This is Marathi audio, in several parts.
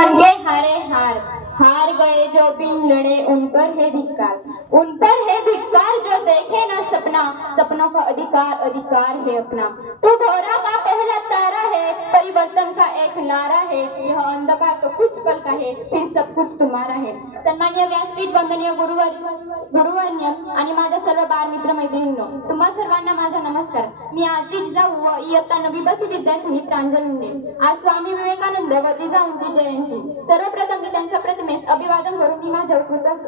के हारे हार हार गए जो बिन लड़े उन पर है धिक्कार जो देखे ना सपना सपनों का अधिकार है अपना। तू भोरा का पहला तारा है, परिवर्तन का एक नारा है, यह अंधकार तो कुछ पल का है, फिर सब कुछ तुम्हारा है। सन्माननीय व्यासपीठ, वंदनीय गुरुवर्य आणि माझ्या सर्व बाल मित्र मैत्रिणींनो, तुम्हा सर्वांना माझा नमस्कार। मी आजची जिजाऊ व इयत्ता 9वी ची विद्यार्थिनी प्रांजल मुंडे। आज स्वामी विवेकानंद व जिजाऊंची जयंती। सर्वप्रथम मी त्यांच्या प्रतिमेस अभिवादन करून मी माझ्या कृतीस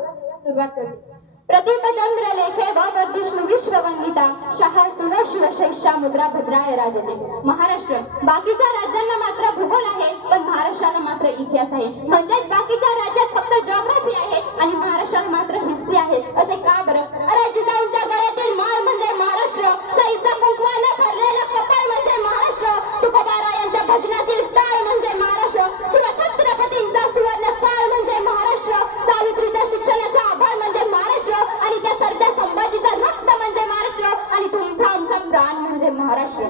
सुरुवात करते। प्रदीप चंद्र लेखे व वर्धिष्णु विश्ववंदिता शाह सुरशिव शैष्या मुद्रा भद्राय राजते। महाराष्ट्र बाकीच्या राज्यांना मात्र भूगोल आहे, पण महाराष्ट्राला मात्र इतिहास आहे। म्हणजेच बाकीच्या राज्यात फक्त जिओग्राफी आहे आणि महाराष्ट्रात मात्र हिस्ट्री आहे। असे का बरं? अरे जिजाऊंच्या गळ्यातील माळ म्हणजे महाराष्ट्र, सईचा कुंकवाने भरलेला कपाळ म्हणजे महाराष्ट्र, तुकोबारायांच्या भजनातील टाळ म्हणजे महाराष्ट्र, शिवछत्रपतींचा सुवर्ण काळ म्हणजे महाराष्ट्र, सावित्रीच्या शिक्षणाचा आभाळ म्हणजे महाराष्ट्र, आणि त्या सरत्या संभाजीचा रक्त म्हणजे महाराष्ट्र, आणि तुमचा आमचा प्राण म्हणजे महाराष्ट्र।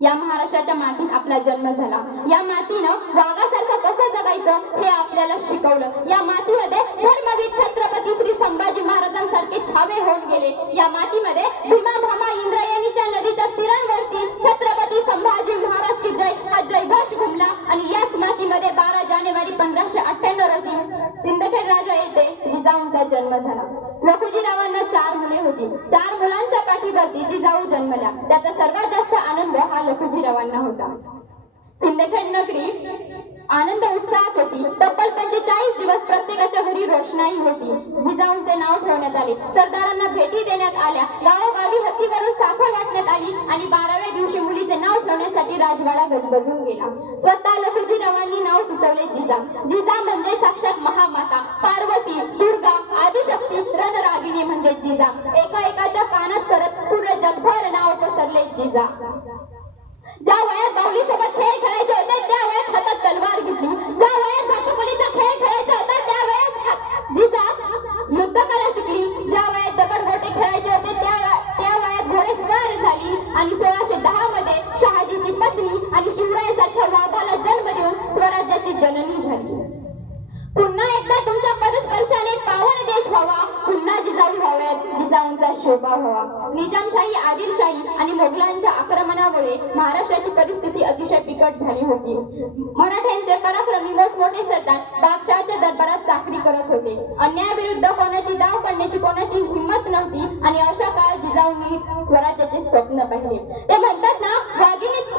या महाराष्ट्राच्या मातीत आपला जन्म झाला। या मातीनं वाघासारखं कसं जगायचं हे आपल्याला शिकवलं। या मातीमध्ये धर्मवीर छत्रपती श्री संभाजी महाराजांसारखे छावे होऊन गेले। या मातीमध्ये भीमा भामा इंद्रायणीच्या नदीच्या तीरांवरती छत्रपती संभाजी महाराज की जय हा जयघोष घुमला। आणि याच मातीमध्ये 12 जानेवारी 1598 रोजी सिंदखेड राजा येथे जिजाऊंचा जन्म झाला। लखुजीरावांना 4 मुले होती। 4 मुलांच्या पाठीवरती जिजाऊ जन्मल्या। त्याचा सर्वात जास्त आनंद हा लखुजीरावांना होता। सिंदखेड नगरी आनंद उत्साहात होती। तब्बल 45 दिवस प्रत्येकाच्या घरी रोषणाई होती। जिजाऊंचे नाव ठेवण्यात आले, सरदारांना भेटी देण्यात आल्या, गावोगावी हत्तीवरून साखर वाटण्यात आली आणि 12व्या दिवशी मुलीचे नाव ठेवण्यासाठी राजवाडा गजबजून गेला। स्वतः लखुजीरावांनी नाव सुचवले जिजा। जिजा म्हणजे साक्षात महामाता पार्वती, दुर्गा, आदिशक्ती, रणरागिणी म्हणजे जिजा। एकाच्या कानात करत पूर्ण जगभर नाव पसरले जिजा। ज्या वयात बाहुली सोबत खेळ खेळायचे होते त्या वयात हातात तलवार घेतली। ज्या वयात भातुकलीचा खेळ खेळायचा होता त्या वयात जिजा युद्धकला शिकली। ज्या वयात दगडगोटे खेळायचे होते त्या वयात घोडेस्वार झाली आणि 1610 मध्ये शहाजीची पत्नी आणि शिवरायांसारख्या वाघाला जन्म देऊन स्वराज्याची जननी झाली। पुन्हा एकदा तुमच्या पदस्पर्शाने पावन देश व्हावा, पुन्हा जिजाऊ व्हाव्यात, जिजाऊंचा शोभा व्हावा। निजामशाही, आदिलशाही आणि मोगलांच्या आक्रमणामुळे महाराष्ट्राची परिस्थिती अतिशय बिकट झाली होती। मराठ्यांचे पराक्रमी मोठमोठे सरदार बादशहाच्या दरबारात चाकरी करत होते। अन्यायाविरुद्ध कोणाची दाव काढण्याची कोणाची हिंमत नव्हती आणि अशा काळात जिजाऊंनी स्वराज्याचे स्वप्न पाहिले। ते म्हणतात ना,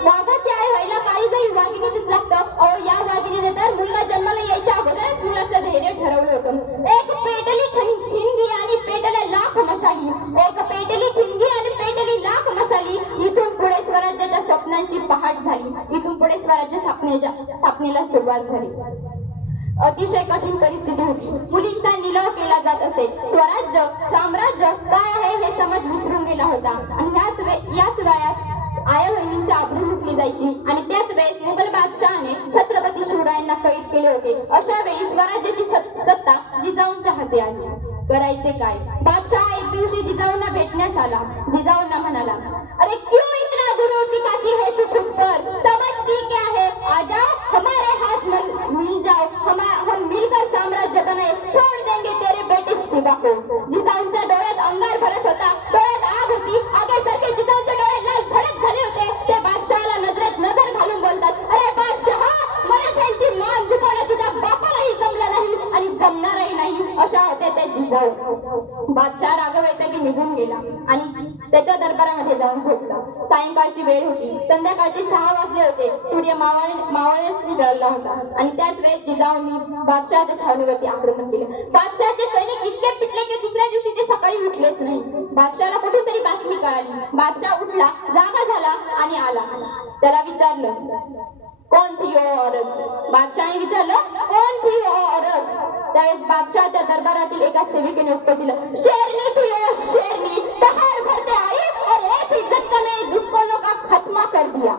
वाघाची आई व्हायला काही जाई वाघिणीच लागतं। अहो, या वाघिणीने तर मुलगा जन्माला यायच्या अगोदरच मुलाचं धैर्य ठरवलं होतं। एक पेटली ठिणगी आणि पेटले लाख मशाली, एक पेटली ठिणगी आणि पेटली लाख मशाली। इथून पुढे स्वराज्याच्या स्वप्नांची पहाट झाली। इथून पुढे स्वराज्य स्थापनेला सुरुवात झाली। अतिशय कठीण परिस्थिती होती। मुलींचा निलव केला जात असे। स्वराज्य साम्राज्य काय आहे हे समज विसरून गेला होता आणि याच वयात आया बहिणींच्या आबरू लुटली जायची आणि त्याच वेळेस मुघल बादशहाने छत्रपती शिवरायांना कैद केले होते। अशा वेळी स्वराज्याची सत्ता जिजाऊंच्या हाती आली। करायचे काय? बादशाह एक दिवशी जिजाऊंना भेटण्यास आला। जिजाऊंना म्हणाला, अरे क्यों इतना गुरूर दिखाती है तू खुद पर, समझती क्या है, आ जाओ हमारे हाथ मिल जाओ, हम मिलकर साम्राज्य बनाए, छोड़ देंगे तेरे बेटे शिवा को। जिजाऊंच्या डोळ्यात अंगार भरत होता, डोळ्यात आग होती। आगीसारखे जिजाऊंचे डोळे लाल भडक झाले होते। ते बादशहाला नजरेत नजर घालून बोलतात, अरे बादशहा, मराठ्यांची मान झुकवणं तुझ्या बापालाही जमलं नाही आणि जमणारही नाही। अशा होते ते जिजाऊ। बादशाह रागवैतागी निघून गेला आणि त्याच्या दरबारामध्ये जाऊन झोपला। सायंकाळची वेळ होती, संध्याकाळचे 6 वाजले होते। सूर्य मावळेस निघाला होता आणि त्याच वेळेस जिजाऊंनी बादशहाच्या छावणीवरती आक्रमण केले। बादशहाचे सैनिक इतके पिटले की दुसऱ्या दिवशी ते सकाळी उठलेच नाही। बादशहाला कुठून तरी बातमी कळाली। बादशाह उठला, जागा झाला आणि आला। त्याला विचारलं, कौन थी वो औरत? बादशाहने विचारलं, कौन थी वो औरत? त्यावेळेस बादशाहच्या दरबारातील एका सेविकेने उत्तर दिलं, शेरनी थी वो शेरनी, पहाड़ भरते आई और एक ही झटके में दुश्मनों का खात्मा कर दिया।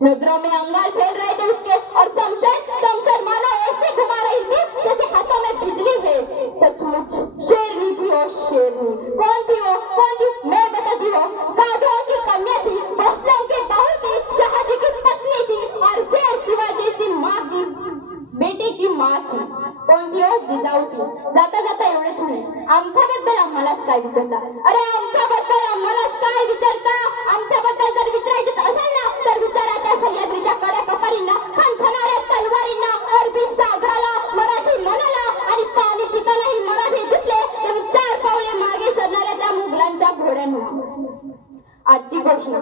नजरों में अंगार फैल रहे थे उसके और शमशेर मानो ऐसे घुमा रही थी जैसे हाथों में बिजली है। सचमुच शेरनी थी वो शेरनी। कौन थी वो? कौन थी? मैं बताती हूँ। साधुओं की कन्या थी, बसलों की बहू थी, शाहजी की पत्नी थी और शेर शिवा जैसी माँ की माँ थी कोणती हो जिजाऊ ती जाता जाता एवढेच म्हणे आमच्याबद्दल आम्हालाच काय विचारता अरे आमच्याबद्दल आम्हालाच काय विचारता आमच्याबद्दल जर विचारायचं असेल ना तर विचारा त्या सह्याद्रीच्या कड्या कपारींना खणखणाऱ्या तलवारींना अरबी सागराला मराठी मनाला आणि पाणी पितानाही मराठी दिसले तर 4 पावले मागे सरणाऱ्या त्या मुघलांच्या घोड्यांना आजची घोषणा